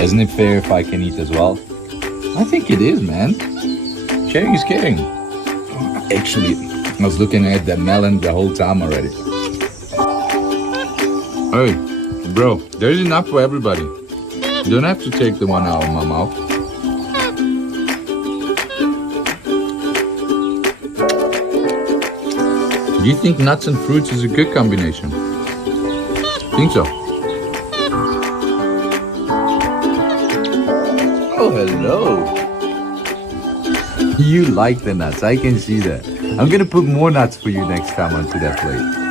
Isn't it fair if I can eat as well? I think it is, man. Sharing is caring. Actually, I was looking at the melon the whole time already. Hey, bro, there's enough for everybody. You don't have to take the one out of my mouth. Do you think nuts and fruits is a good combination? Think so. Oh, hello. You like the nuts, I can see that. I'm gonna put more nuts for you next time onto that plate.